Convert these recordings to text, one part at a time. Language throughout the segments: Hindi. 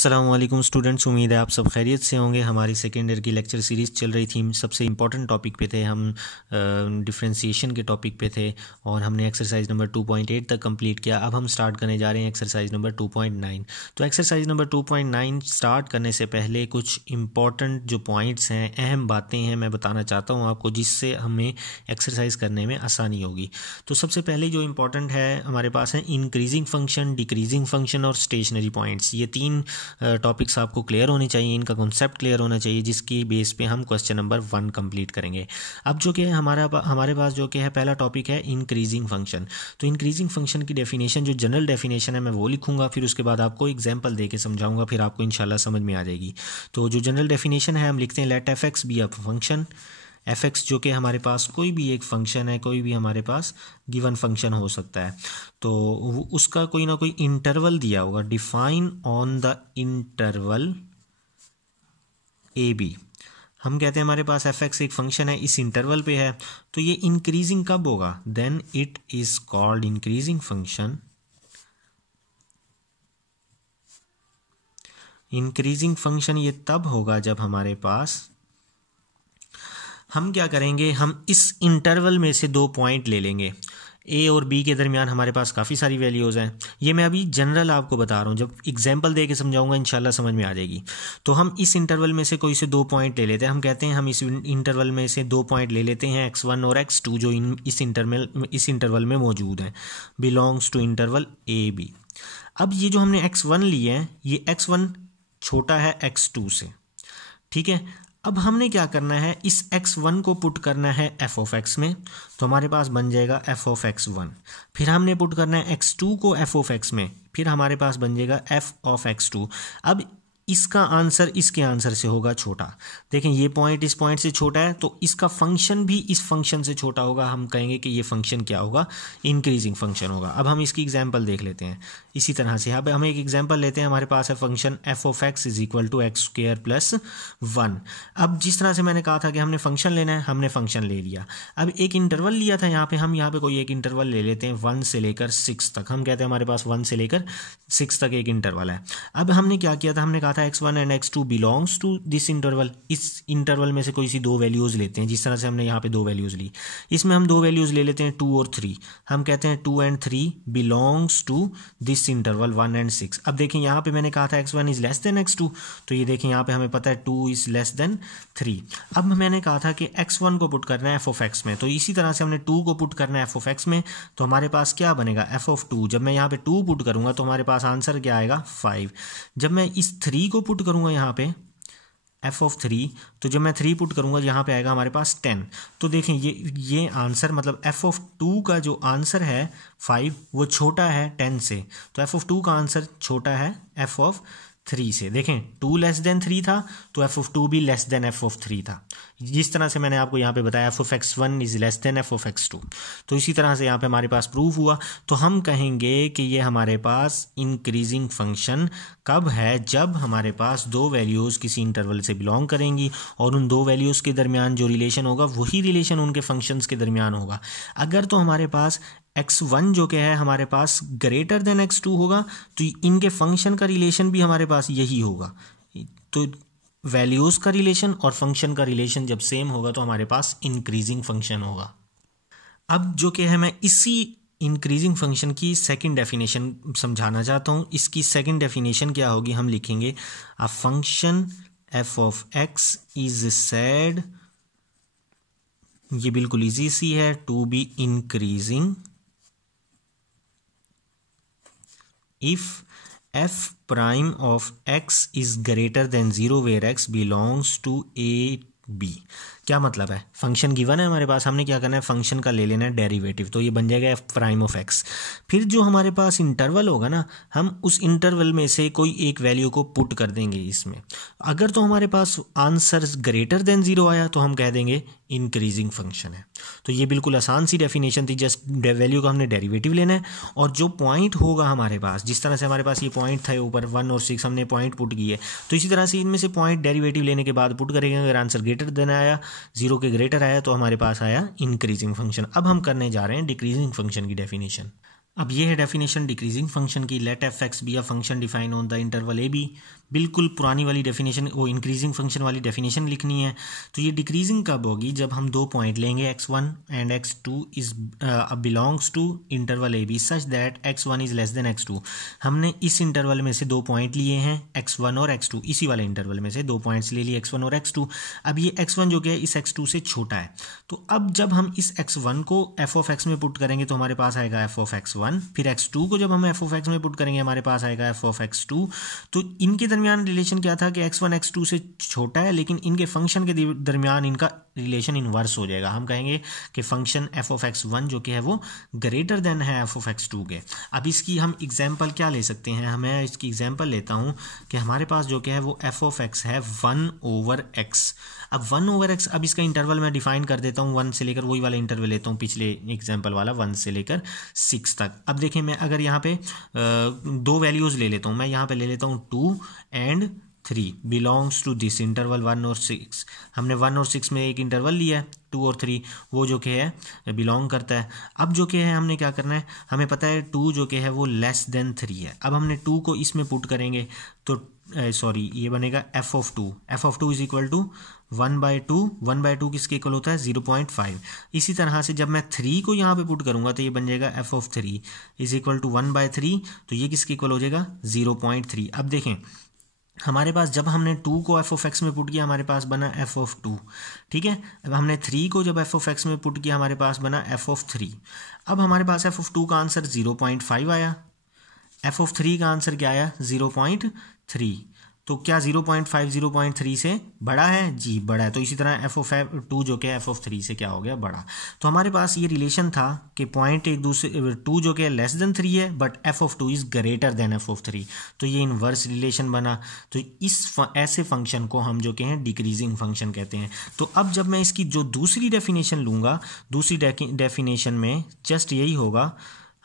अस्सलामुअलैकुम स्टूडेंट्स, उम्मीद है आप सब खैरियत से होंगे। हमारी सेकेंड ईयर की लेक्चर सीरीज़ चल रही थी। सबसे इम्पॉर्टेंट टॉपिक पे थे हम, डिफरेंशिएशन के टॉपिक पे थे और हमने एक्सरसाइज नंबर 2.8 तक कंप्लीट किया। अब हम स्टार्ट करने जा रहे हैं एक्सरसाइज नंबर 2.9। तो एक्सरसाइज नंबर 2.9 स्टार्ट करने से पहले कुछ इम्पॉर्टेंट जो पॉइंट्स हैं, अहम बातें हैं, मैं बताना चाहता हूँ आपको, जिससे हमें एक्सरसाइज करने में आसानी होगी। तो सबसे पहले जो इम्पॉर्टेंट है हमारे पास है इंक्रीजिंग फंक्शन, डिक्रीजिंग फंक्शन और स्टेशनरी पॉइंट्स। ये तीन टॉपिक्स आपको क्लियर होने चाहिए, इनका कॉन्सेप्ट क्लियर होना चाहिए, जिसकी बेस पे हम क्वेश्चन नंबर 1 कंप्लीट करेंगे। अब जो कि हमारे पास जो कि है पहला टॉपिक है इंक्रीजिंग फंक्शन। तो इंक्रीजिंग फंक्शन की डेफिनेशन, जो जनरल डेफिनेशन है, मैं वो लिखूंगा, फिर उसके बाद आपको एग्जांपल दे के समझाऊंगा, फिर आपको इंशाल्लाह समझ में आ जाएगी। तो जो जनरल डेफिनेशन है हम लिखते हैं, let f x be a function. F x जो कि हमारे पास कोई भी एक फंक्शन है, कोई भी हमारे पास गिवन फंक्शन हो सकता है, तो उसका कोई ना कोई इंटरवल दिया होगा। Define on the interval A b. हम कहते हैं हमारे पास एफ एक्स एक फंक्शन है, इस इंटरवल पे है, तो ये इंक्रीजिंग कब होगा? Then it is called increasing function. Increasing function ये तब होगा जब हमारे पास, हम क्या करेंगे, हम इस इंटरवल में से 2 पॉइंट ले लेंगे। ए और बी के दरमियान हमारे पास काफ़ी सारी वैल्यूज़ हैं। ये मैं अभी जनरल आपको बता रहा हूँ, जब एग्जांपल दे के समझाऊंगा इंशाल्लाह समझ में आ जाएगी। तो हम इस इंटरवल में से कोई से 2 पॉइंट ले लेते हैं। हम कहते हैं हम इस इंटरवल में से 2 पॉइंट ले लेते हैं, x1 और x2, जो इस इंटरवल में मौजूद हैं, belongs to interval A b. अब ये जो हमने x1 लिए हैं, ये x1 छोटा है x2 से, ठीक है। अब हमने क्या करना है, इस x1 को पुट करना है f ऑफ x में, तो हमारे पास बन जाएगा f ऑफ x1। फिर हमने पुट करना है x2 को f ऑफ x में, फिर हमारे पास बन जाएगा f ऑफ x2। अब इसका आंसर इसके आंसर से होगा छोटा। देखें, ये पॉइंट इस पॉइंट से छोटा है, तो इसका फंक्शन भी इस फंक्शन से छोटा होगा। हम कहेंगे कि ये फंक्शन क्या होगा? इंक्रीजिंग फंक्शन होगा। अब हम इसकी एग्जांपल देख लेते हैं। इसी तरह से यहाँ पे हम एक एग्जांपल लेते हैं। हमारे पास है function f of x is equal to x square plus 1। अब जिस तरह से मैंने कहा था कि हमने फंक्शन लेना है, हमने फंक्शन ले लिया। अब एक इंटरवल लिया था यहाँ पे, हम यहाँ पे कोई एक इंटरवल ले लेते हैं 1 से लेकर 6 तक। हम कहते हैं हमारे पास 1 से लेकर 6 तक एक इंटरवल है। अब हमने क्या किया था, हमने कहा था x1 and x2 belongs to this interval. इस इंटरवल में से कोई सी 2 वैल्यूज़ लेते हैं, जिस तरह से हमने यहाँ पे 2 वैल्यूज़ ली। इसमें हम 2 वैल्यूज़ ले लेते हैं 2 और 3। हम कहते हैं 2 and 3 belongs to this interval 1 and 6। अब देखें, यहाँ पे मैंने कहा था x1 is less than x2, तो ये देखें यहाँ पे हमें पता है 2 इज लेस देन 3। अब मैंने कहा था कि x1 को पुट करना है f ऑफ x में, तो इसी तरह से हमने 2 को पुट करना है f ऑफ x में, तो हमारे पास क्या बनेगा? f of 2। जब मैं यहाँ पे 2 पुट करूँगा तो हमारे पास आंसर क्या आएगा? 5। जब मैं इस 3 को पुट करूँगा यहाँ पे f ऑफ 3, तो जब मैं 3 पुट करूँगा यहाँ पे आएगा हमारे पास 10। तो देखें, ये आंसर, मतलब f ऑफ 2 का जो आंसर है 5, वो छोटा है 10 से। तो f ऑफ 2 का आंसर छोटा है f ऑफ 3 से। देखें, 2 लेस देन 3 था, तो f ऑफ 2 भी लेस देन f ऑफ 3 था। जिस तरह से मैंने आपको यहाँ पे बताया f of x1 is less then f of x2, तो इसी तरह से यहाँ पे हमारे पास प्रूफ हुआ। तो हम कहेंगे कि ये हमारे पास इंक्रीजिंग फंक्शन कब है? जब हमारे पास 2 वैल्यूज़ किसी इंटरवल से बिलोंग करेंगी और उन 2 वैल्यूज़ के दरमियान जो रिलेशन होगा, वही रिलेशन उनके फंक्शंस के दरमियान होगा। अगर तो हमारे पास x1 जो कि है हमारे पास ग्रेटर देन x2 होगा, तो इनके फंक्शन का रिलेशन भी हमारे पास यही होगा। तो वैल्यूज़ का रिलेशन और फंक्शन का रिलेशन जब सेम होगा तो हमारे पास इंक्रीजिंग फंक्शन होगा। अब जो कि है, मैं इसी इंक्रीजिंग फंक्शन की सेकंड डेफिनेशन समझाना चाहता हूँ। इसकी सेकंड डेफिनेशन क्या होगी? हम लिखेंगे a function f of x is said, ये बिल्कुल इजी सी है, to be increasing if f prime of x is greater than 0 where x belongs to a b। क्या मतलब है? फंक्शन गिवन है हमारे पास, हमने क्या करना है, फंक्शन का ले लेना है डेरिवेटिव, तो ये बन जाएगा f प्राइम ऑफ x। फिर जो हमारे पास इंटरवल होगा ना, हम उस इंटरवल में से कोई एक वैल्यू को पुट कर देंगे इसमें। अगर तो हमारे पास आंसर ग्रेटर देन 0 आया तो हम कह देंगे इंक्रीजिंग फंक्शन है। तो ये बिल्कुल आसान सी डेफिनेशन थी। जस्ट वैल्यू का हमने डेरिवेटिव लेना है, और जो पॉइंट होगा हमारे पास, जिस तरह से हमारे पास ये पॉइंट था ऊपर 1 और 6, हमने पॉइंट पुट किए, तो इसी तरह से इनमें से पॉइंट डेरिवेटिव लेने के बाद पुट करेंगे। अगर आंसर ग्रेटर देन आया, 0 के ग्रेटर आया, तो हमारे पास आया इंक्रीजिंग फंक्शन। अब हम करने जा रहे हैं डिक्रीजिंग फंक्शन की डेफिनेशन। अब ये है डेफिनेशन डिक्रीजिंग फंक्शन की। Let f x be a function define on the interval A b. बिल्कुल पुरानी वाली डेफिनेशन, वो इंक्रीजिंग फंक्शन वाली डेफिनेशन लिखनी है। तो ये डिक्रीजिंग कब होगी, जब हम 2 पॉइंट लेंगे x1 and x2 is belongs to interval A b such that x1 is less than x2। हमने इस इंटरवल में से 2 पॉइंट लिए हैं x1 और x2, इसी वाले इंटरवल में से 2 पॉइंट्स ले लिए x1 और x2। अब ये x1 जो कि है इस x2 से छोटा है, तो अब जब हम इस x1 को f ऑफ x में पुट करेंगे तो हमारे पास आएगा f ऑफ x1, फिर x2 को जब हम f ऑफ x में पुट करेंगे हमारे पास आएगा f ऑफ x2। तो इनके दरमियान रिलेशन क्या था कि x1 x2 से छोटा है, लेकिन इनके फंक्शन के दरमियान इनका रिलेशन इनवर्स हो जाएगा। हम कहेंगे कि फंक्शन f ऑफ x1 जो कि है वो ग्रेटर देन है f ऑफ x2 के। अब इसकी हम एग्जांपल क्या ले सकते हैं, मैं इसकी एग्जांपल लेता हूं कि हमारे पास जो कि है वो f ऑफ x है 1/x। अब 1/x, अब इसका इंटरवल मैं डिफाइन कर देता हूँ 1 से लेकर, वही वाला इंटरवल लेता हूँ पिछले एग्जाम्पल वाला 1 से लेकर 6 तक। अब देखें, मैं अगर यहाँ पे 2 वैल्यूज़ ले लेता हूँ, मैं यहाँ पे ले लेता हूँ 2 and 3 belongs to this interval 1 और 6। हमने 1 और 6 में एक इंटरवल लिया है 2 और 3, वो जो कि है बिलोंग करता है। अब जो कि है हमने क्या करना है, हमें पता है 2 जो कि है वो लेस देन 3 है। अब हमने 2 को इसमें पुट करेंगे तो ये बनेगा f of 2। f of 2 is equal to 1/2। 1/2 किसके इक्वल होता है 0.5। इसी तरह से जब मैं 3 को यहाँ पे पुट करूँगा तो ये बन जाएगा f of 3 is equal to 1/3, तो ये किसके इक्वल हो जाएगा 0.3। अब देखें, हमारे पास जब हमने 2 को f ऑफ x में पुट किया हमारे पास बना f ऑफ 2, ठीक है। अब हमने 3 को जब f ऑफ x में पुट किया हमारे पास बना f ऑफ 3। अब हमारे पास f ऑफ 2 का आंसर 0.5 आया, f ऑफ 3 का आंसर क्या आया 0.3। तो क्या 0.5 0.3 से बड़ा है? जी बड़ा है। तो इसी तरह f ऑफ 2 जो कि f ऑफ 3 से क्या हो गया, बड़ा। तो हमारे पास ये रिलेशन था कि पॉइंट एक दूसरे 2 जो कि लेस देन 3 है but f of 2 is greater then f of 3, तो ये इन्वर्स रिलेशन बना। तो ऐसे फंक्शन को हम जो कि हैं डिक्रीजिंग फंक्शन कहते हैं। तो अब जब मैं इसकी जो दूसरी डेफिनेशन लूँगा, दूसरी डेफिनेशन में जस्ट यही होगा,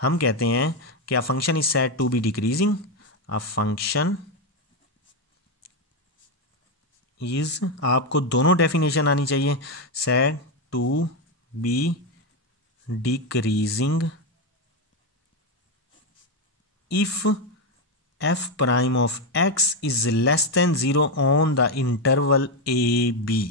हम कहते हैं कि a function is said to be decreasing, a function is, आपको दोनों डेफिनेशन आनी चाहिए, said to be decreasing if f prime of x is less than 0 on the interval A B.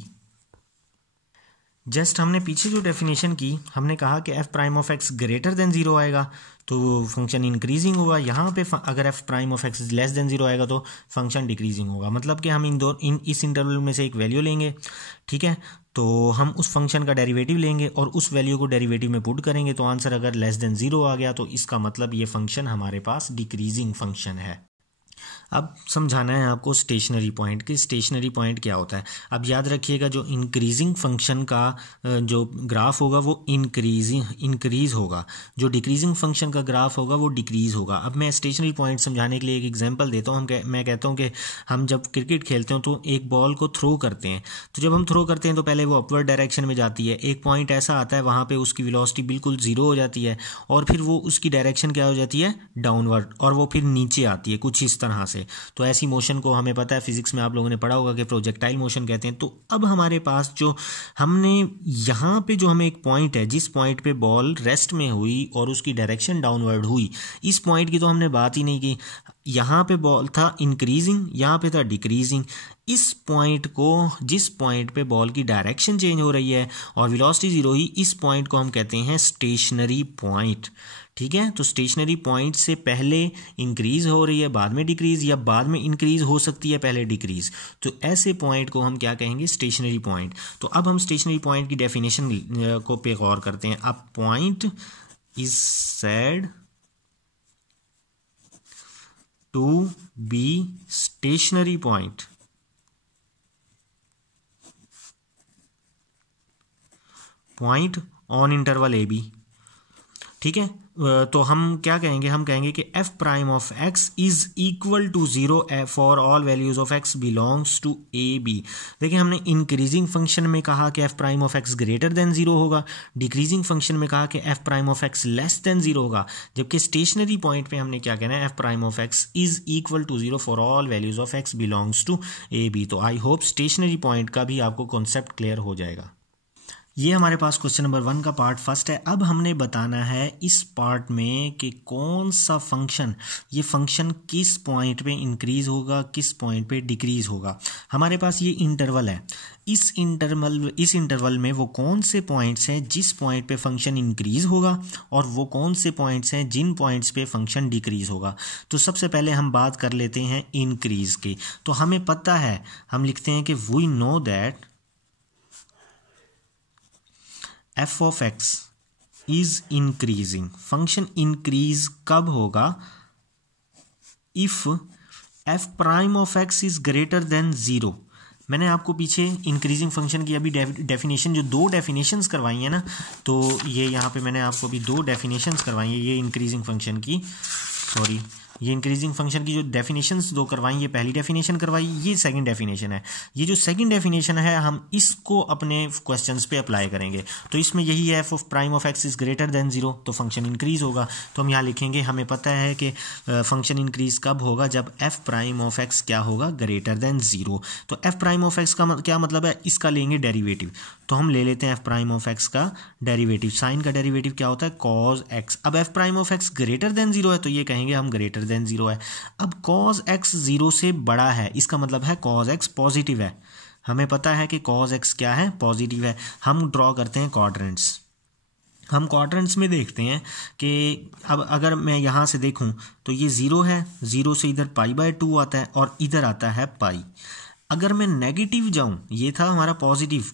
Just हमने पीछे जो डेफिनेशन की, हमने कहा कि f prime of x greater than 0 आएगा तो फंक्शन इंक्रीजिंग होगा। यहाँ पे अगर f prime of x less than 0 आएगा तो फंक्शन डिक्रीजिंग होगा। मतलब कि हम इस इंटरवल में से एक वैल्यू लेंगे, ठीक है, तो हम उस फंक्शन का डेरिवेटिव लेंगे और उस वैल्यू को डेरिवेटिव में पुट करेंगे, तो आंसर अगर लेस देन 0 आ गया तो इसका मतलब ये फंक्शन हमारे पास डिक्रीजिंग फंक्शन है। अब समझाना है आपको स्टेशनरी पॉइंट कि स्टेशनरी पॉइंट क्या होता है। अब याद रखिएगा, जो इंक्रीजिंग फंक्शन का जो ग्राफ होगा वो इंक्रीज होगा, जो डिक्रीजिंग फंक्शन का ग्राफ होगा वो डिक्रीज होगा। अब मैं स्टेशनरी पॉइंट समझाने के लिए एक एग्जांपल देता हूँ। मैं कहता हूँ कि हम जब क्रिकेट खेलते हो तो एक बॉल को थ्रो करते हैं, तो जब हम थ्रो करते हैं तो पहले वो अपवर्ड डायरेक्शन में जाती है, एक पॉइंट ऐसा आता है वहाँ पर उसकी वेलोसिटी बिल्कुल 0 हो जाती है और फिर वो उसकी डायरेक्शन क्या हो जाती है, डाउनवर्ड, और वो फिर नीचे आती है कुछ इस तरह से। तो ऐसी मोशन को हमें पता है, फिजिक्स में आप लोगों ने पढ़ा होगा कि प्रोजेक्टाइल मोशन कहते हैं। तो अब हमारे पास जो हमने यहाँ पे जो हमें एक पॉइंट है, जिस पॉइंट पे बॉल रेस्ट में हुई और उसकी डायरेक्शन डाउनवर्ड हुई, इस पॉइंट की तो हमने बात ही नहीं की। यहाँ पे बॉल था इंक्रीजिंग, यहाँ पे था डिक्रीजिंग। इस पॉइंट को, जिस पॉइंट पे बॉल की डायरेक्शन चेंज हो रही है और वेलोसिटी 0 ही, इस पॉइंट को हम कहते हैं स्टेशनरी पॉइंट, ठीक है। तो स्टेशनरी पॉइंट से पहले इंक्रीज हो रही है बाद में डिक्रीज, या बाद में इंक्रीज हो सकती है पहले डिक्रीज, तो ऐसे पॉइंट को हम क्या कहेंगे, स्टेशनरी पॉइंट। तो अब हम स्टेशनरी पॉइंट की डेफिनेशन को पे गौर करते हैं। अब point is said to be stationary point on interval A B, ठीक है। तो हम क्या कहेंगे, हम कहेंगे कि f prime of x is equal to 0 for all values of x belongs to A B. देखिए, हमने इंक्रीजिंग फंक्शन में कहा कि f prime of x greater than 0 होगा, डिक्रीजिंग फंक्शन में कहा कि f prime of x less than 0 होगा, जबकि स्टेशनरी पॉइंट पे हमने क्या कहना है, f prime of x is equal to 0 for all values of x belongs to A B. तो आई होप स्टेशनरी पॉइंट का भी आपको कॉन्सेप्ट क्लियर हो जाएगा। ये हमारे पास क्वेश्चन नंबर 1 का पार्ट फर्स्ट है। अब हमने बताना है इस पार्ट में कि कौन सा फंक्शन, ये फंक्शन किस पॉइंट पे इंक्रीज़ होगा, किस पॉइंट पे डिक्रीज़ होगा। हमारे पास ये इंटरवल है, इस इंटरवल में वो कौन से पॉइंट्स हैं जिस पॉइंट पे फंक्शन इंक्रीज़ होगा और वो कौन से पॉइंट्स हैं जिन पॉइंट्स पे फंक्शन डिक्रीज़ होगा। तो सबसे पहले हम बात कर लेते हैं इंक्रीज़ की। तो हमें पता है, हम लिखते हैं कि we know that F of x is increasing. Function increase कब होगा? If F prime of x is greater than zero. मैंने आपको पीछे इंक्रीजिंग फंक्शन की अभी डेफिनेशन, जो 2 डेफिनेशंस करवाई हैं ना, तो ये यहाँ पे मैंने आपको अभी 2 डेफिनेशंस करवाई हैं ये इंक्रीजिंग फंक्शन की, सॉरी, ये इंक्रीजिंग फंक्शन की जो डेफिनेशंस 2 करवाई, ये पहली डेफिनेशन करवाई, ये सेकंड डेफिनेशन है। ये जो सेकंड डेफिनेशन है हम इसको अपने क्वेश्चंस पे अप्लाई करेंगे। तो इसमें यही है, F of prime of x is greater than zero, तो फंक्शन इंक्रीज होगा। तो हम यहाँ लिखेंगे, हमें पता है कि फंक्शन इंक्रीज कब होगा? जब एफ प्राइम ऑफ एक्स क्या होगा? Greater than zero. तो एफ प्राइम ऑफ एक्स का क्या मतलब है? इसका लेंगे डेरिवेटिव। तो हम ले लेते हैं एफ प्राइम ऑफ एक्स का डेरिवेटिव। साइन का डेरिवेटिव क्या होता है? Cos x. अब f prime of x greater than zero है, तो ये कहेंगे हम ग्रेटर देन ज़ीरो है। अब कॉज एक्स ज़ीरो से बड़ा है, इसका मतलब है कॉज एक्स पॉजिटिव है। हमें पता है कि कॉज एक्स क्या है? पॉजिटिव है। हम ड्रॉ करते हैं क्वाड्रेंट्स। हम क्वाड्रेंट्स में देखते हैं कि अब अगर मैं यहाँ से देखूँ तो ये ज़ीरो है, ज़ीरो से इधर π/2 आता है और इधर आता है पाई। अगर मैं नेगेटिव जाऊँ, ये था हमारा पॉजिटिव,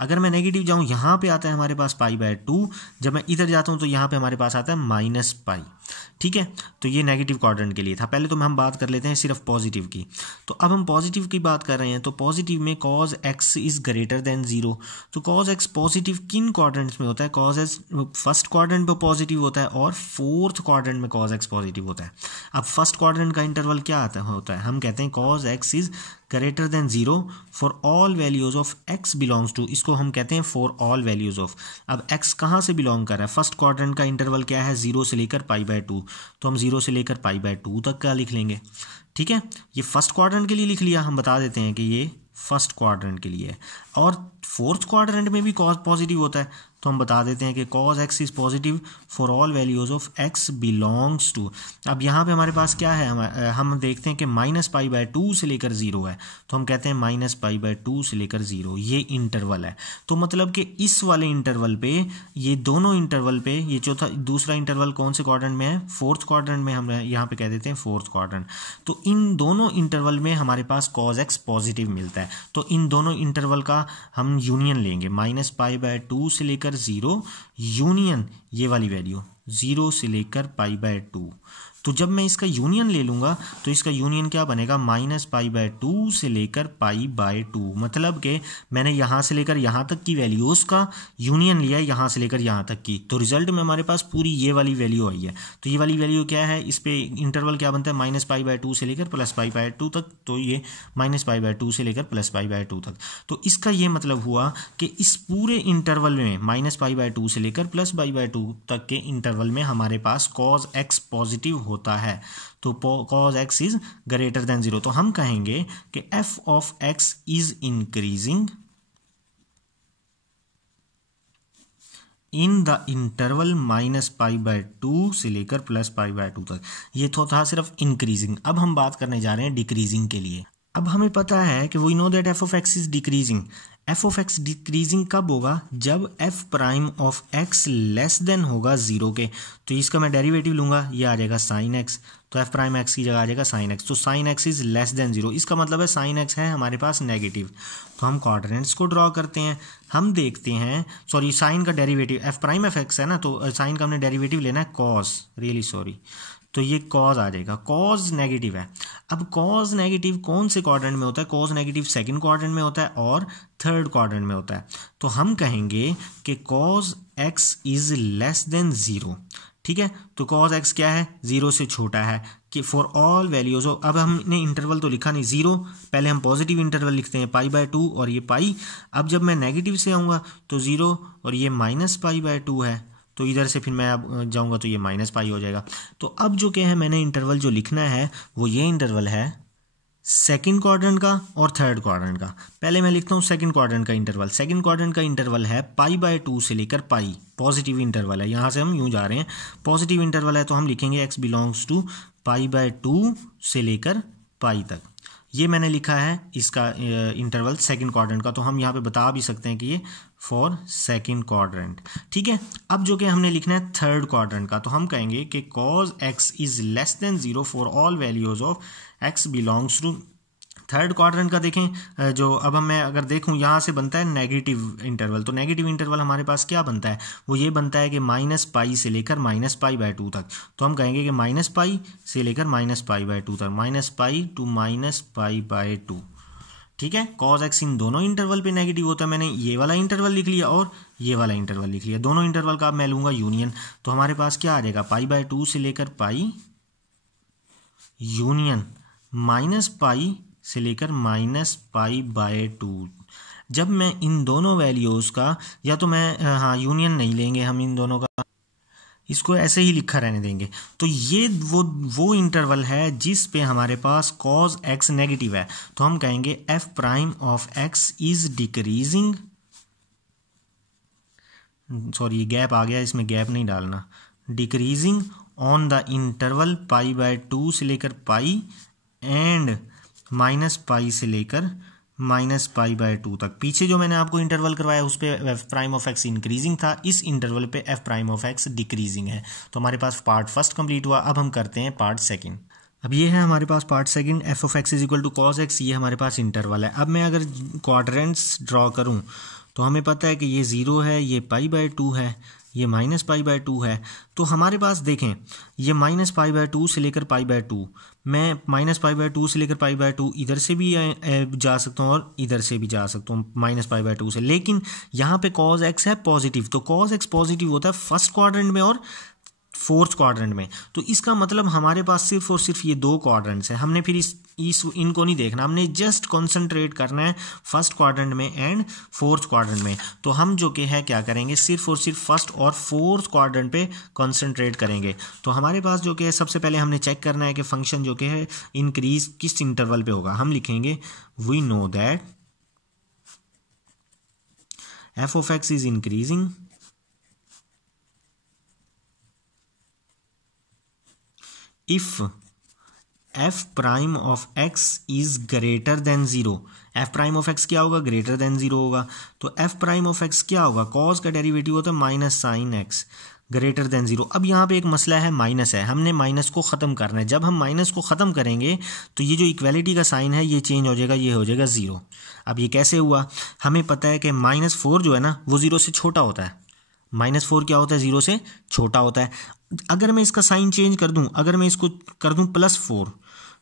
अगर मैं नेगेटिव जाऊँ यहाँ पे आता है हमारे पास π/2, जब मैं इधर जाता हूँ तो यहाँ पे हमारे पास आता है -π। ठीक है, तो ये नेगेटिव क्वाड्रेंट के लिए था। पहले तो हम बात कर लेते हैं सिर्फ पॉजिटिव की। तो अब हम पॉजिटिव की बात कर रहे हैं, तो पॉजिटिव में cause X is greater than zero. तो कॉज एक्स पॉजिटिव किन क्वाड्रेंट्स में होता है? कॉज एक्स फर्स्ट क्वाड्रेंट में पॉजिटिव होता है और फोर्थ क्वाड्रेंट में कॉज एक्स पॉजिटिव होता है। अब फर्स्ट क्वाड्रेंट का इंटरवल क्या होता है? हम कहते हैं cos X is greater than zero for all values of X belongs to, इसको हम कहते हैं फॉर ऑल वैल्यूज़ ऑफ। अब एक्स कहाँ से बिलोंग कर रहा है? फर्स्ट क्वाड्रेंट का इंटरवल क्या है? 0 से लेकर π/2, तो हम 0 से लेकर π/2 तक का लिख लेंगे। ठीक है, ये फर्स्ट क्वाड्रेंट के लिए लिख लिया। हम बता देते हैं कि ये फर्स्ट क्वाड्रेंट के लिए है, और फोर्थ क्वाड्रेंट में भी कॉज पॉजिटिव होता है, तो हम बता देते हैं कि cos X is positive for all values of X belongs to. अब यहाँ पे हमारे पास क्या है? हम देखते हैं कि -π/2 से लेकर ज़ीरो है, तो हम कहते हैं -π/2 से लेकर ज़ीरो, ये इंटरवल है। तो मतलब कि इस वाले इंटरवल पे, ये दोनों इंटरवल पे, ये चौथा दूसरा इंटरवल कौन से क्वाड्रेंट में है? फोर्थ क्वाड्रेंट में। हम यहाँ पे कह देते हैं फोर्थ क्वाड्रेंट। तो इन दोनों इंटरवल में हमारे पास कॉज एक्स पॉजिटिव मिलता है। तो इन दोनों इंटरवल का हम यूनियन लेंगे, -π/2 से लेकर ज़ीरो, यूनियन ये वाली वैल्यू 0 से लेकर π/2। तो जब मैं इसका यूनियन ले लूँगा तो इसका यूनियन क्या बनेगा? -π/2 से लेकर π/2। मतलब कि मैंने यहाँ से लेकर यहाँ तक की वैल्यूज़ का यूनियन लिया है, यहाँ से लेकर यहाँ तक की। तो रिजल्ट में हमारे पास पूरी ये वाली वैल्यू आई है। तो ये वाली वैल्यू क्या है? इस पे इंटरवल क्या बनता है? -π/2 से लेकर +π/2 तक। तो ये -π/2 से लेकर +π/2 तक। तो इसका ये मतलब हुआ कि इस पूरे इंटरवल में -π/2 से लेकर +π/2 तक के इंटरवल में हमारे पास कॉज एक्स पॉजिटिव होता है। तो cos x is greater than zero. तो हम कहेंगे कि f of x is increasing in the interval -π/2 से लेकर +π/2 तक। ये तो था सिर्फ इंक्रीजिंग। अब हम बात करने जा रहे हैं डिक्रीजिंग के लिए। अब हमें पता है कि we know that F of x is decreasing. F of X decreasing कब होगा? जब F prime of X less than होगा ज़ीरो के। तो इसका मैं डेरिवेटिव लूँगा, ये आ जाएगा साइन एक्स, तो एफ प्राइम एक्स की जगह आ जाएगा साइन एक्स। तो sine x is less than zero, इसका मतलब है साइन एक्स है हमारे पास नेगेटिव। तो हम क्वाड्रेंट्स को ड्रॉ करते हैं। हम देखते हैं, सॉरी, साइन का derivative F prime F x है ना, तो साइन का हमने डेरिवेटिव लेना है कॉस, रियली सॉरी, तो ये कॉज आ जाएगा। कॉज नेगेटिव है। अब कॉज नेगेटिव कौन से क्वाड्रेंट में होता है? कॉज नेगेटिव सेकंड क्वाड्रेंट में होता है और थर्ड क्वाड्रेंट में होता है। तो हम कहेंगे कि cos x is less than zero. ठीक है, तो कॉज एक्स क्या है? ज़ीरो से छोटा है कि फॉर ऑल वैल्यूज। अब हमने इंटरवल तो लिखा नहीं ज़ीरो, पहले हम पॉजिटिव इंटरवल लिखते हैं π/2 और ये पाई। अब जब मैं नेगेटिव से आऊँगा तो ज़ीरो और ये -π/2 है, तो इधर से फिर मैं अब जाऊंगा तो ये -π हो जाएगा। तो अब जो क्या है, मैंने इंटरवल जो लिखना है वो ये इंटरवल है सेकंड क्वाड्रेंट का और थर्ड क्वाड्रेंट का। पहले मैं लिखता हूँ सेकंड क्वाड्रेंट का इंटरवल। सेकंड क्वाड्रेंट का इंटरवल है π/2 से लेकर पाई, पॉजिटिव इंटरवल है, यहाँ से हम यूँ जा रहे हैं, पॉजिटिव इंटरवल है तो हम लिखेंगे x बिलोंग्स टू π/2 से लेकर पाई तक। ये मैंने लिखा है इसका इंटरवल सेकंड क्वाड्रेंट का, तो हम यहाँ पे बता भी सकते हैं कि ये फॉर सेकंड क्वाड्रेंट। ठीक है, अब जो कि हमने लिखना है थर्ड क्वाड्रेंट का, तो हम कहेंगे कि cos x is less than 0 for all values of x belongs to. Third quadrant का देखें, जो अब मैं अगर देखूं यहाँ से बनता है नेगेटिव इंटरवल, तो नेगेटिव इंटरवल हमारे पास क्या बनता है, वो ये बनता है कि -π से लेकर -π/2 तक। तो हम कहेंगे कि -π से लेकर -π/2 तक, -π to -π/2। ठीक है, cos x इन दोनों इंटरवल पे नेगेटिव होता है। मैंने ये वाला इंटरवल लिख लिया और ये वाला इंटरवल लिख लिया, दोनों इंटरवल का अब मैं लूँगा यूनियन। तो हमारे पास क्या आ जाएगा, π/2 से लेकर पाई यूनियन -π से लेकर -π/2। जब मैं इन दोनों वैल्यूज़ का, या तो मैं यूनियन नहीं लेंगे हम इन दोनों का, इसको ऐसे ही लिखा रहने देंगे। तो ये वो इंटरवल है जिस पे हमारे पास cos x नेगेटिव है, तो हम कहेंगे f' of x is decreasing, sorry gap आ गया, इसमें गैप नहीं डालना, डिक्रीजिंग ऑन द इंटरवल π/2 से लेकर पाई एंड -π से लेकर -π/2 तक। पीछे जो मैंने आपको इंटरवल करवाया उस पे f' ऑफ x इंक्रीजिंग था, इस इंटरवल पे f' ऑफ x डिक्रीजिंग है। तो हमारे पास पार्ट फर्स्ट कंप्लीट हुआ। अब हम करते हैं पार्ट सेकंड। अब ये है हमारे पास part second, f of x is equal to cos x, ये हमारे पास इंटरवल है। अब मैं अगर क्वाड्रेंट्स ड्रॉ करूँ तो हमें पता है कि ये 0 है, ये π/2 है, ये -π/2 है। तो हमारे पास देखें ये -π/2 से लेकर π/2, मैं -π/2 से लेकर π/2 इधर से भी जा सकता हूँ और इधर से भी जा सकता हूँ -π/2 से, लेकिन यहाँ पे cos x है पॉजिटिव, तो cos x पॉजिटिव होता है फर्स्ट क्वाड्रेंट में और फोर्थ क्वाड्रेंट में। तो इसका मतलब हमारे पास सिर्फ और सिर्फ ये दो क्वाड्रेंट्स हैं। हमने फिर इनको नहीं देखना, हमने जस्ट कॉन्सेंट्रेट करना है फर्स्ट क्वाड्रेंट में एंड फोर्थ क्वाड्रेंट में। तो हम जो कि है क्या करेंगे, सिर्फ और सिर्फ फर्स्ट और फोर्थ क्वाड्रेंट पे कॉन्सेंट्रेट करेंगे। तो हमारे पास जो कि है सबसे पहले हमने चेक करना है कि फंक्शन जो कि है इंक्रीज किस इंटरवल पे होगा। हम लिखेंगे we know that f of x is increasing if f' of x is greater than 0। f' of x क्या होगा, ग्रेटर देन 0 होगा। तो f' ऑफ x क्या होगा, cos का डेरिवेटिव होता है -sin x, ग्रेटर देन 0। अब यहाँ पे एक मसला है, माइनस है, हमने माइनस को ख़त्म करना है। जब हम माइनस को ख़त्म करेंगे तो ये जो इक्वालिटी का साइन है ये चेंज हो जाएगा, ये हो जाएगा 0। अब ये कैसे हुआ, हमें पता है कि -4 जो है ना वो 0 से छोटा होता है। -4 क्या होता है, 0 से छोटा होता है। अगर मैं इसका साइन चेंज कर दूं, अगर मैं इसको कर दूं +4,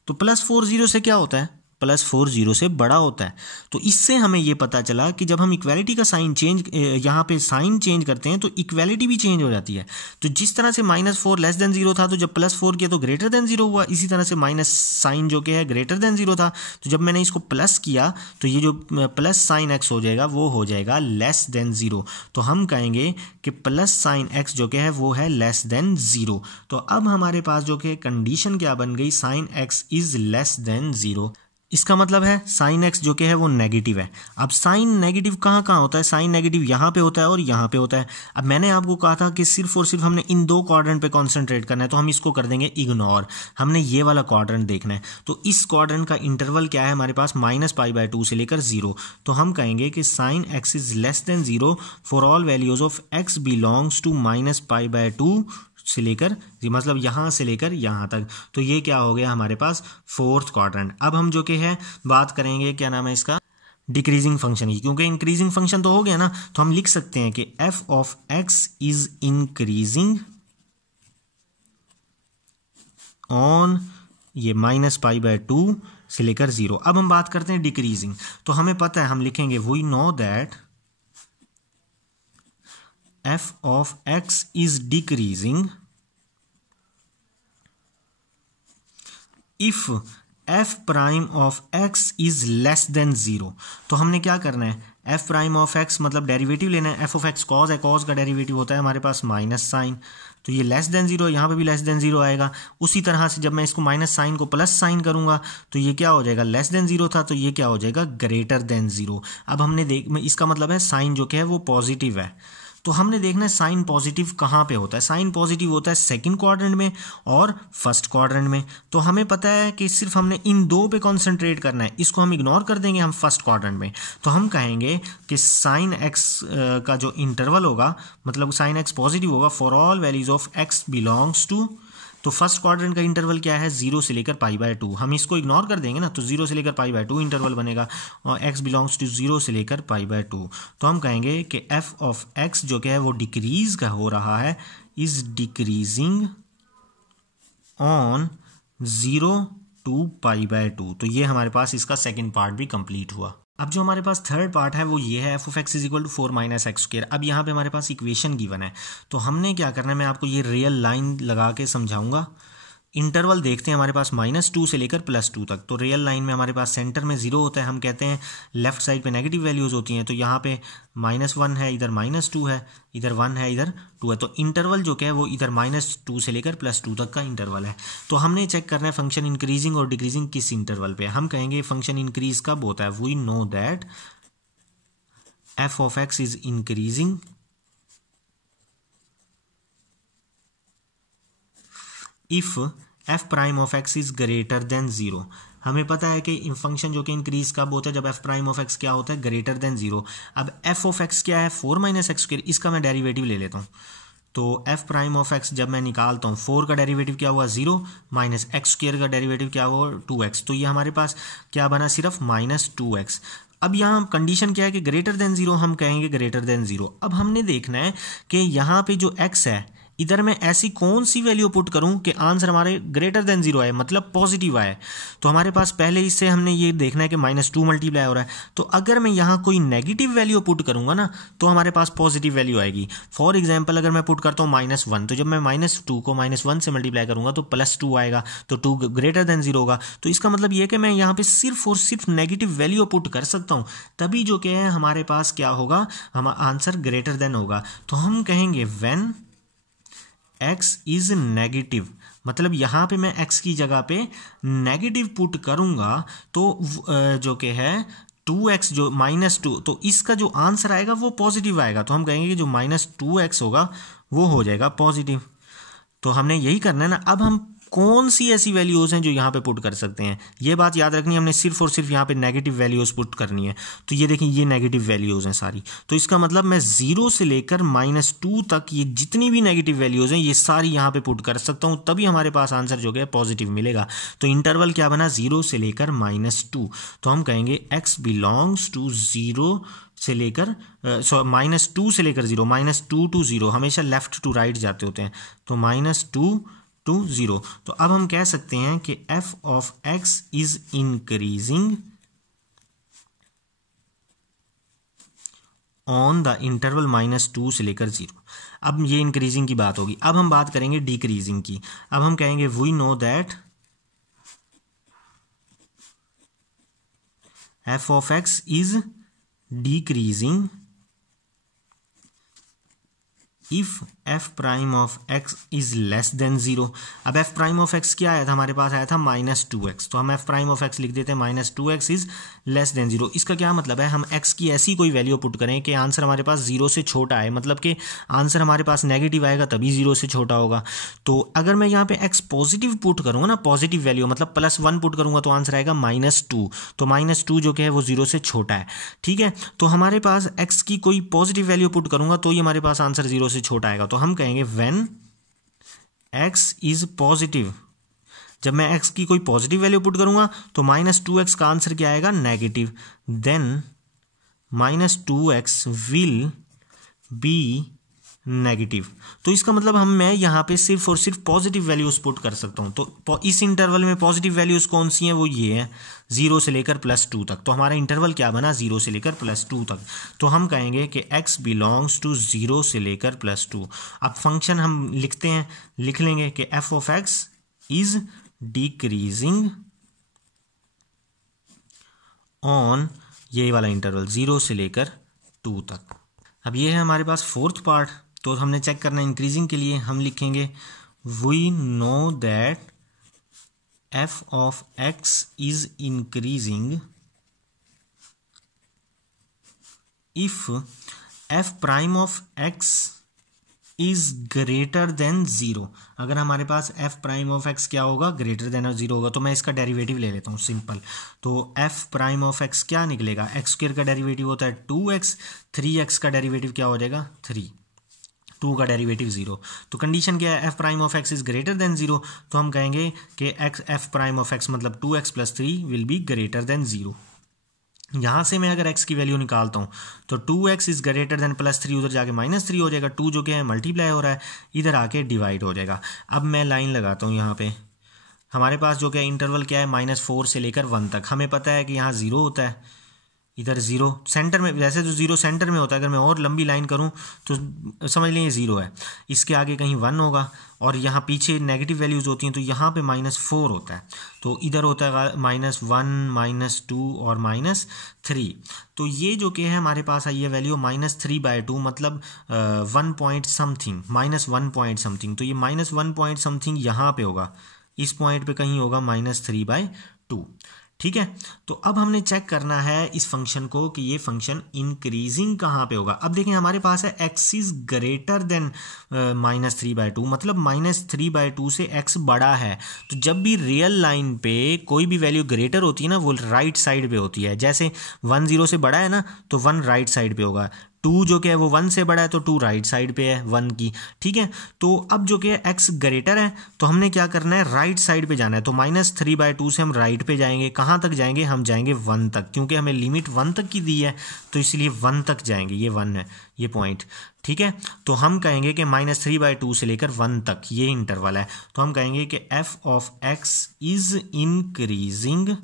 तो +4 0 से क्या होता है, +4 0 से बड़ा होता है। तो इससे हमें ये पता चला कि जब हम इक्वालिटी का साइन चेंज, यहाँ पे साइन चेंज करते हैं तो इक्वालिटी भी चेंज हो जाती है। तो जिस तरह से -4 लेस देन 0 था, तो जब +4 किया तो ग्रेटर देन 0 हुआ। इसी तरह से माइनस साइन जो कि है ग्रेटर देन 0 था, तो जब मैंने इसको प्लस किया तो ये जो प्लस साइन x हो जाएगा वो हो जाएगा लेस देन 0। तो हम कहेंगे कि प्लस साइन x जो कि है वो है लेस देन 0। तो अब हमारे पास जो कि कंडीशन क्या बन गई, sine x is less than 0। इसका मतलब है साइन एक्स जो कि है वो नेगेटिव है। अब साइन नेगेटिव कहाँ कहाँ होता है, साइन नेगेटिव यहाँ पे होता है और यहाँ पे होता है। अब मैंने आपको कहा था कि सिर्फ और सिर्फ हमने इन दो क्वाड्रेंट पे कंसंट्रेट करना है, तो हम इसको कर देंगे इग्नोर। हमने ये वाला क्वाड्रेंट देखना है। तो इस क्वाड्रेंट का इंटरवल क्या है हमारे पास, -π/2 से लेकर 0। तो हम कहेंगे कि sine x is less than 0 for all values of x belongs to -π/2 से लेकर, मतलब यहाँ से लेकर यहाँ तक। तो ये क्या हो गया हमारे पास, फोर्थ क्वाड्रेंट। अब हम जो कि है बात करेंगे क्या नाम है इसका, डिक्रीजिंग फंक्शन की, क्योंकि इंक्रीजिंग फंक्शन तो हो गया ना, तो हम लिख सकते हैं कि f of x is increasing on ये -π/2 से लेकर 0। अब हम बात करते हैं डिक्रीजिंग। तो हमें पता है, हम लिखेंगे we know that f of x is decreasing if f prime of x is less than 0। तो हमने क्या करना है, एफ प्राइम ऑफ एक्स मतलब डेरिवेटिव लेना है, एफ ऑफ एक्स कॉज है, कॉज का डेरिवेटिव होता है हमारे पास माइनस साइन, तो ये लेस देन जीरो, यहाँ पे भी लेस देन जीरो आएगा। उसी तरह से जब मैं इसको माइनस साइन को प्लस साइन करूँगा तो ये क्या हो जाएगा, लेस देन जीरो था तो ये क्या हो जाएगा, ग्रेटर देन जीरो। अब हमने इसका मतलब है साइन जो क्या है वो पॉजिटिव है, तो हमने देखना है साइन पॉजिटिव कहाँ पे होता है। साइन पॉजिटिव होता है सेकंड क्वाड्रेंट में और फर्स्ट क्वाड्रेंट में। तो हमें पता है कि सिर्फ हमने इन दो पे कॉन्सेंट्रेट करना है, इसको हम इग्नोर कर देंगे हम फर्स्ट क्वाड्रेंट में। तो हम कहेंगे कि साइन एक्स का जो इंटरवल होगा, मतलब साइन एक्स पॉजिटिव होगा for all values of X belongs to, तो फर्स्ट क्वाड्रेंट का इंटरवल क्या है, 0 से लेकर π/2। हम इसको इग्नोर कर देंगे ना, तो 0 से लेकर π/2 इंटरवल बनेगा और x बिलोंग्स टू 0 से लेकर π/2। तो हम कहेंगे कि f ऑफ x जो क्या है वो डिक्रीज का हो रहा है, इज डिक्रीजिंग ऑन 0 to π/2। तो ये हमारे पास इसका सेकेंड पार्ट भी कंप्लीट हुआ। अब जो हमारे पास थर्ड पार्ट है वो ये है, F of x is equal to 4 minus X square. अब यहाँ पे हमारे पास इक्वेशन गिवन है, तो हमने क्या करना है, मैं आपको ये रियल लाइन लगा के समझाऊंगा। इंटरवल देखते हैं हमारे पास -2 से लेकर +2 तक। तो रियल लाइन में हमारे पास सेंटर में 0 होता है, हम कहते हैं लेफ्ट साइड पे नेगेटिव वैल्यूज़ होती हैं। तो यहाँ पे -1 है, इधर -2 है, इधर 1 है, इधर 2 है। तो इंटरवल जो क्या है वो इधर -2 से लेकर +2 तक का इंटरवल है। तो हमने चेक करना है फंक्शन इंक्रीजिंग और डिक्रीजिंग किस इंटरवल पे। हम कहेंगे फंक्शन इंक्रीज कब होता है, we know that F of x is increasing if F prime of x is greater than 0। हमें पता है कि फंक्शन जो कि इंक्रीज कब होता है, जब एफ प्राइम ऑफ एक्स क्या होता है, ग्रेटर देन 0। अब एफ ऑफ एक्स क्या है, 4 माइनस एक्स स्क्वायर, इसका मैं डेरिवेटिव ले लेता हूँ। तो एफ प्राइम ऑफ एक्स जब मैं निकालता हूँ, 4 का डेरिवेटिव क्या हुआ 0, माइनस एक्स स्क्वायर का डेरिवेटिव क्या हुआ 2x। तो ये हमारे पास क्या बना, सिर्फ -2x। अब यहाँ कंडीशन क्या है कि ग्रेटर देन 0, हम कहेंगे ग्रेटर देन 0। अब हमने देखना है कि यहाँ पे जो x है, इधर मैं ऐसी कौन सी वैल्यू पुट करूं कि आंसर हमारे ग्रेटर देन 0 आए, मतलब पॉजिटिव आए। तो हमारे पास पहले इससे हमने ये देखना है कि -2 मल्टीप्लाई हो रहा है। तो अगर मैं यहाँ कोई नेगेटिव वैल्यू पुट करूंगा ना, तो हमारे पास पॉजिटिव वैल्यू आएगी। फॉर एग्जाम्पल अगर मैं पुट करता हूँ -1, तो जब मैं -2 को -1 से मल्टीप्लाई करूंगा तो +2 आएगा, तो 2 ग्रेटर देन 0 होगा। तो इसका मतलब ये कि मैं यहाँ पे सिर्फ और सिर्फ नेगेटिव वैल्यू पुट कर सकता हूँ, तभी जो क्या है हमारे पास क्या होगा, हमारा आंसर ग्रेटर देन होगा। तो हम कहेंगे व्हेन x इज नेगेटिव, मतलब यहाँ पे मैं x की जगह पे नेगेटिव पुट करूँगा तो जो कि है 2x जो -2, तो इसका जो आंसर आएगा वो पॉजिटिव आएगा। तो हम कहेंगे कि जो -2x होगा वो हो जाएगा पॉजिटिव। तो हमने यही करना है ना। अब हम कौन सी ऐसी वैल्यूज़ हैं जो यहाँ पे पुट कर सकते हैं, ये बात याद रखनी है, हमने सिर्फ और सिर्फ यहाँ पे नेगेटिव वैल्यूज़ पुट करनी है। तो ये देखिए ये नेगेटिव वैल्यूज़ हैं सारी, तो इसका मतलब मैं 0 से लेकर -2 तक ये जितनी भी नेगेटिव वैल्यूज़ हैं ये सारी यहाँ पे पुट कर सकता हूँ, तभी हमारे पास आंसर जो है पॉजिटिव मिलेगा। तो इंटरवल क्या बना, 0 से लेकर -2। तो हम कहेंगे x बिलोंग्स टू 0 से लेकर -2 से लेकर 0, -2 to 0, हमेशा लेफ्ट टू राइट जाते होते हैं, तो -2 to 0। तो अब हम कह सकते हैं कि f of x is increasing on the interval -2 से लेकर 0। अब ये इंक्रीजिंग की बात होगी। अब हम बात करेंगे डिक्रीजिंग की। अब हम कहेंगे we know that f of x is decreasing if f prime of x is less than 0। अब f प्राइम ऑफ x क्या आया था, हमारे पास आया था -2x, तो हम f प्राइम ऑफ x लिख देते हैं -2x इज लेस देन 0। इसका क्या मतलब है, हम x की ऐसी कोई वैल्यू पुट करें कि आंसर हमारे पास 0 से छोटा है, मतलब कि आंसर हमारे पास नेगेटिव आएगा तभी 0 से छोटा होगा। तो अगर मैं यहाँ पे x पॉजिटिव पुट करूँगा ना, पॉजिटिव वैल्यू मतलब +1 पुट करूँगा तो आंसर आएगा -2। तो -2 जो कि है वो 0 से छोटा है, ठीक है। तो हमारे पास x की कोई पॉजिटिव वैल्यू पुट करूँगा तो ही हमारे पास आंसर 0 से छोटा आएगा। तो हम कहेंगे व्हेन x इज पॉजिटिव, जब मैं x की कोई पॉजिटिव वैल्यू पुट करूंगा तो -2x का आंसर क्या आएगा, negative. Then -2x will be negative. तो इसका मतलब मैं यहाँ पे सिर्फ और सिर्फ पॉजिटिव वैल्यूज पुट कर सकता हूँ। तो इस इंटरवल में पॉजिटिव वैल्यूज कौन सी हैं, वो ये हैं 0 से लेकर +2 तक। तो हमारा इंटरवल क्या बना, 0 से लेकर +2 तक। तो हम कहेंगे कि x बिलोंग्स टू 0 से लेकर +2। अब फंक्शन हम लिखते हैं, लिख लेंगे कि f of x is decreasing on ये वाला इंटरवल 0 से लेकर 2 तक। अब ये है हमारे पास फोर्थ पार्ट। तो हमने चेक करना है इंक्रीजिंग के लिए, हम लिखेंगे we know that F of x is increasing if F prime of x is greater than 0। अगर हमारे पास एफ प्राइम ऑफ एक्स क्या होगा, ग्रेटर देन और 0 होगा, तो मैं इसका डेरिवेटिव ले लेता हूँ सिंपल। तो एफ प्राइम ऑफ एक्स क्या निकलेगा, एक्स स्क्वायर का डेरिवेटिव होता है 2x, 3x का डेरिवेटिव क्या हो जाएगा 3, 2 का डेरिवेटिव 0। तो कंडीशन क्या है, F prime of x is greater than 0, तो हम कहेंगे कि एफ प्राइम ऑफ एक्स मतलब 2x + 3 will be greater than 0। यहाँ से मैं अगर x की वैल्यू निकालता हूँ तो 2x इज ग्रेटर देन +3, उधर जाके -3 हो जाएगा, 2 जो कि है मल्टीप्लाई हो रहा है, इधर आके डिवाइड हो जाएगा। अब मैं लाइन लगाता हूँ यहाँ पे, हमारे पास जो कि इंटरवल क्या है -4 से लेकर 1 तक। हमें पता है कि यहाँ 0 होता है, इधर 0 सेंटर में, वैसे तो 0 सेंटर में होता है, अगर मैं और लंबी लाइन करूं तो समझ लें ये 0 है, इसके आगे कहीं 1 होगा, और यहाँ पीछे नेगेटिव वैल्यूज़ होती हैं, तो यहाँ पे -4 होता है, तो इधर होता है -1 -2 और -3। तो ये जो कि है हमारे पास आई है वैल्यू -3/2, मतलब 1 पॉइंट समथिंग, -1 पॉइंट समथिंग। तो ये -1 पॉइंट समथिंग यहाँ पे होगा, इस पॉइंट पे कहीं होगा -3/2। ठीक है, तो अब हमने चेक करना है इस फंक्शन को कि ये फंक्शन इंक्रीजिंग कहाँ पे होगा। अब देखें हमारे पास है x इज ग्रेटर देन -3/2, मतलब -3/2 से x बड़ा है। तो जब भी रियल लाइन पे कोई भी वैल्यू ग्रेटर होती है ना, वो राइट साइड पे होती है। जैसे 1 0 से बड़ा है ना, तो 1 राइट साइड पे होगा, 2 जो कि है वो 1 से बड़ा है, तो 2 राइट साइड पे है 1 की। ठीक है, तो अब जो कि x ग्रेटर है, तो हमने क्या करना है, राइट साइड पे जाना है। तो -3/2 से हम राइट पे जाएंगे, कहाँ तक जाएंगे, हम जाएंगे 1 तक, क्योंकि हमें लिमिट 1 तक की दी है, तो इसलिए 1 तक जाएंगे। ये 1 है ये पॉइंट। ठीक है, तो हम कहेंगे कि -3/2 से लेकर 1 तक ये इंटरवल है, तो हम कहेंगे कि f of x is increasing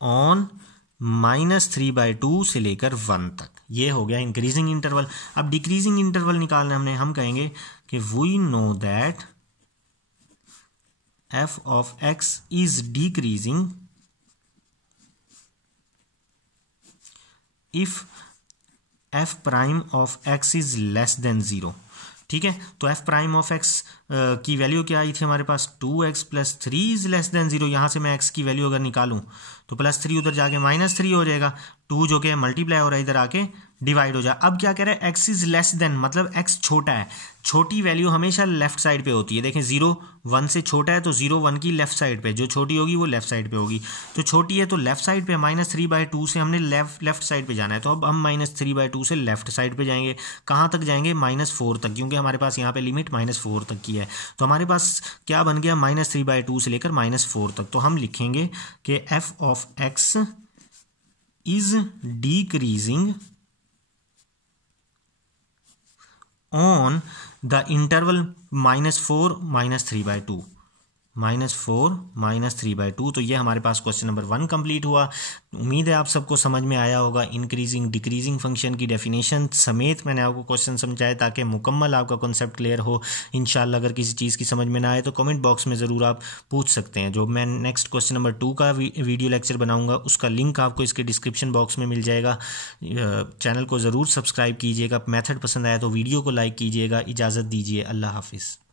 on -3/2 से लेकर 1 तक। ये हो गया इंक्रीजिंग इंटरवल। अब डिक्रीजिंग इंटरवल निकालना हमने, हम कहेंगे कि we know that f of x is decreasing if f prime of x is less than 0। ठीक है, तो f प्राइम ऑफ x की वैल्यू क्या आई थी हमारे पास, 2x + 3 इज लेस देन 0। यहाँ से मैं x की वैल्यू अगर निकालूं तो +3 उधर जाके -3 हो जाएगा, 2 जो कि मल्टीप्लाई हो रहा है इधर आके डिवाइड हो जाए। अब क्या कह रहा है, x इज लेस देन, मतलब x छोटा है। छोटी वैल्यू हमेशा लेफ्ट साइड पे होती है। देखें 0 1 से छोटा है, तो 0 1 की लेफ्ट साइड पे, जो छोटी होगी वो लेफ्ट साइड पे होगी। तो छोटी है तो लेफ्ट साइड पे, -3/2 से हमने लेफ्ट साइड पे जाना है, तो अब हम -3/2 से लेफ्ट साइड पे जाएंगे। कहाँ तक जाएंगे, -4 तक, क्योंकि हमारे पास यहाँ पे लिमिट -4 तक की है। तो हमारे पास क्या बन गया, -3/2 से लेकर -4 तक। तो हम लिखेंगे कि f of x is decreasing on the interval -4 -3/2, -4 -3/2। तो ये हमारे पास क्वेश्चन नंबर 1 कंप्लीट हुआ। उम्मीद है आप सबको समझ में आया होगा। इंक्रीजिंग डिक्रीजिंग फंक्शन की डेफिनेशन समेत मैंने आपको क्वेश्चन समझाया, ताकि मुकम्मल आपका कॉन्सेप्ट क्लियर हो। इंशाल्लाह अगर किसी चीज़ की समझ में ना आए तो कमेंट बॉक्स में ज़रूर आप पूछ सकते हैं। जो मैं नेक्स्ट क्वेश्चन नंबर 2 का वीडियो लेक्चर बनाऊँगा, उसका लिंक आपको इसके डिस्क्रिप्शन बॉक्स में मिल जाएगा। चैनल को ज़रूर सब्सक्राइब कीजिएगा। मेथड पसंद आया तो वीडियो को लाइक कीजिएगा। इजाज़त दीजिए, अल्लाह हाफिज़।